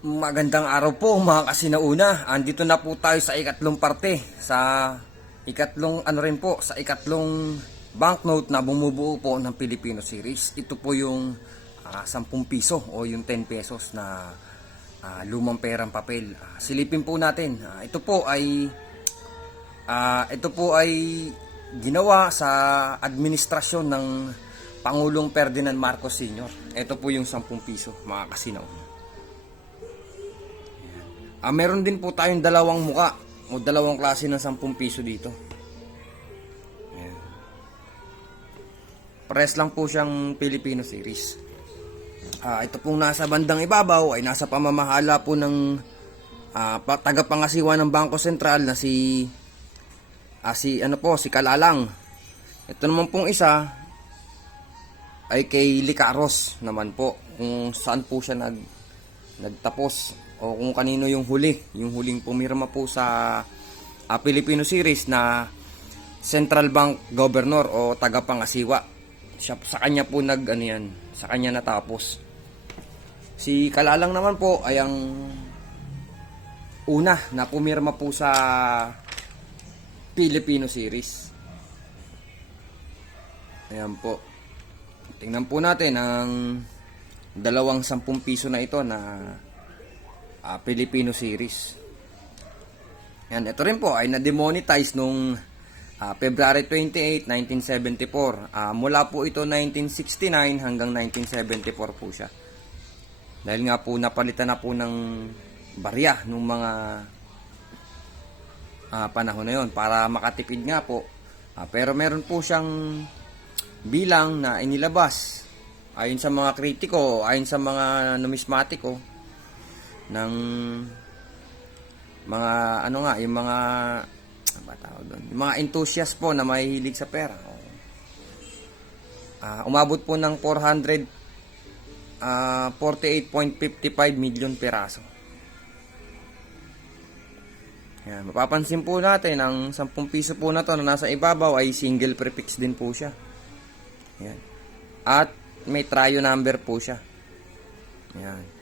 Magandang araw po mga kasinauna. Andito na po tayo sa ikatlong parte. Sa ikatlong rin po, sa ikatlong banknote na bumubuo po ng Filipino series. Ito po yung 10 piso o yung 10 pesos na lumang perang papel. Silipin po natin. Ito po ay ginawa sa administrasyon ng Pangulong Ferdinand Marcos Sr. Ito po yung 10 piso mga kasinauna. Meron din po tayong dalawang muka o dalawang klase ng 10 piso dito. Ayan. Pares lang po siyang Filipino series. Ito pong nasa bandang ibabaw ay nasa pamamahala po ng tagapangasiwa ng Bangko Sentral na si Kalalang. Ito naman pong isa ay kay Licaros naman po, kung saan po siya nagtapos o kung kanino yung huling pumirma po sa Filipino series na Central Bank Governor o tagapangasiwa. Sa kanya po sa kanya natapos. Si Kalalang naman po ay ang una na pumirma po sa Filipino series. Ayan po. Tingnan po natin ang dalawang 10 piso na ito na Filipino series. Yan, ito rin po ay na-demonetize nung February 28, 1974. Mula po ito 1969 hanggang 1974 po siya. Dahil nga po napalitan na po ng barya nung mga panahon na yon para makatipid nga po. Pero meron po siyang bilang na inilabas ayon sa mga kritiko, ayon sa mga numismatiko ng mga yung mga yung mga enthusiast po na mahihilig sa pera. Umabot po ng 448.55 million peraso. Yan, mapapansin po natin ang 10 piso po na to na nasa ibabaw ay single prefix din po siya. Yan. At may trio number po siya. Yan.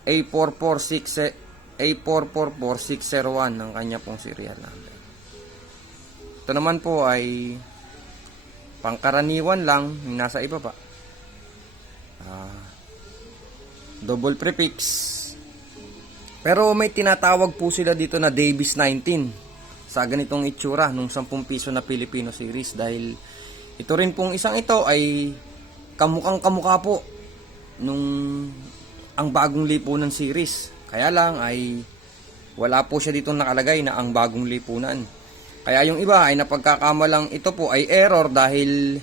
A444601 ng kanya pong serial number. Ito naman po ay pangkaraniwan lang, nasa iba pa. Double prefix. Pero may tinatawag po sila dito na Davis 19 sa ganitong itsura nung 10 piso na Filipino series, dahil ito rin pong isang ito ay kamukhang kamukha po nung ang bagong lipunan series. Kaya lang ay wala po siya dito nakalagay na ang bagong lipunan. Kaya yung iba ay napagkakamalang ito po ay error dahil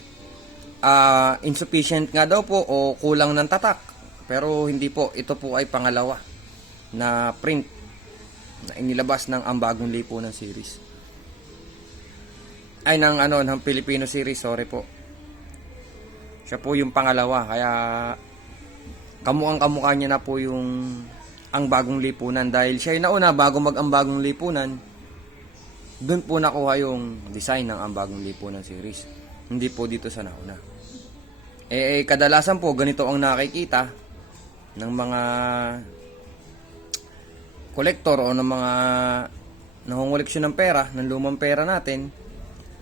insufficient nga daw po o kulang ng tatak. Pero hindi po, ito po ay pangalawa na print na inilabas ng ang bagong lipunan series. Ay ng Filipino series, sorry po. Siya po yung pangalawa, kaya kamukha niya na po yung ang bagong lipunan, dahil siya yung nauna bago ang bagong lipunan. Doon po nakuha yung design ng ang bagong lipunan series, hindi po dito sa nauna. Kadalasan po ganito ang nakikita ng mga kolektor o ng mga nangungoleksyon ng pera, ng lumang pera natin.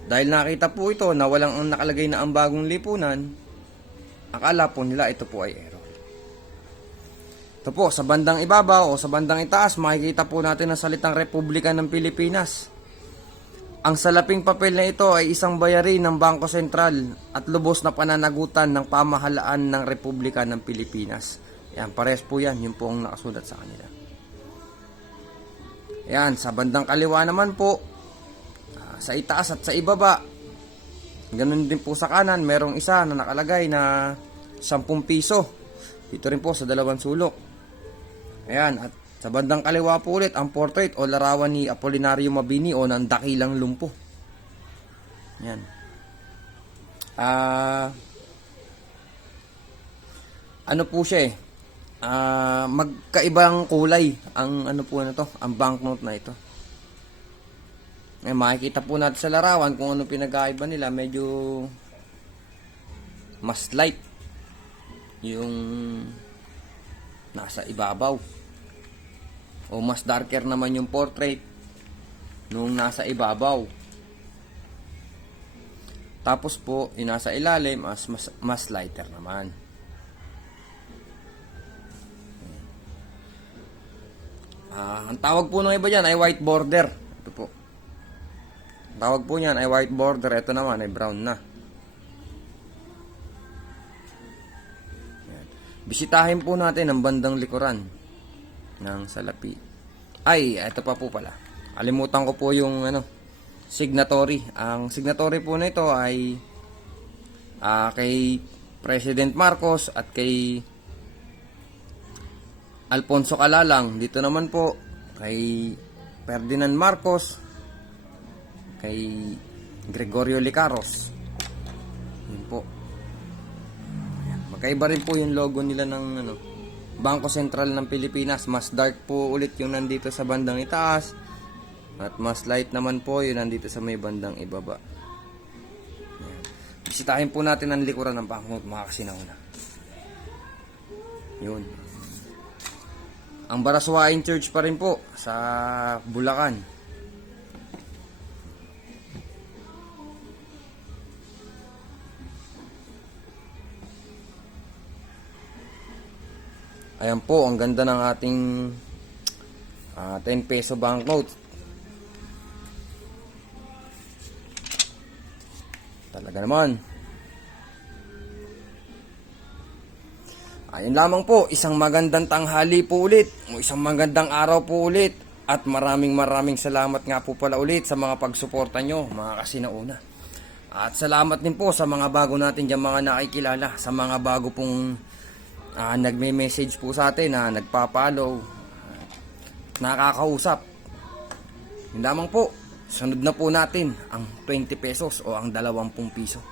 Dahil nakita po ito na walang ang nakalagay na ang bagong lipunan, akala po nila ito po ay error. Ito po, sa bandang ibabaw o sa bandang itaas, makikita po natin ang salitang Republika ng Pilipinas. Ang salaping papel na ito ay isang bayari ng Bangko Sentral at lubos na pananagutan ng pamahalaan ng Republika ng Pilipinas. Yan, pares po yan, yun po ang nakasulat sa kanila. Yan, sa bandang kaliwa naman po, sa itaas at sa ibaba, ganun din po sa kanan, merong isa na nakalagay na 10 piso. Dito rin po sa dalawang sulok. Ayan, at sa bandang kaliwa po ulit ang portrait o larawan ni Apolinario Mabini o ng Dakilang Lumpo. Ayan. Ano po siya magkaibang kulay ang ang banknote na ito. Makikita po natin sa larawan kung ano pinag-aiba nila. Medyo mas light yung nasa ibabaw. O mas darker naman yung portrait nung nasa ibabaw. Tapos po, yung nasa ilalim, mas lighter naman. Ang tawag po ng iba dyan ay white border. Ito po. Ang tawag po niyan ay white border. Ito naman ay brown na. Ayan. Bisitahin po natin ang bandang likuran ng salapi. Ay, ito pa po pala. Alimutan ko po yung signatory. Ang signatory po na ito ay kay President Marcos at kay Alfonso Calalang. Dito naman po kay Ferdinand Marcos, kay Gregorio Licaros. Yun po. Ayan. Magkaiba rin po yung logo nila ng Bangko Sentral ng Pilipinas. Mas dark po ulit yung nandito sa bandang itaas at mas light naman po yung nandito sa may bandang ibaba. Ayan. Bisitahin po natin ang likuran ng banknote, mga kasinauna. Yun. Ang Baraswain Church pa rin po sa Bulacan. Ayan po, ang ganda ng ating 10 peso banknote. Talaga naman. Ayun lamang po, isang magandang tanghali po ulit, isang magandang araw po ulit, at maraming salamat nga po pala ulit sa mga pagsuporta nyo, mga kasinauna. At salamat din po sa mga bago natin dyan mga nakikilala, sa mga bago pong nagme-message po sa atin, na nagpa-follow, nakakausap. Yun lamang po, sunod na po natin ang 20 pesos o ang 20 piso.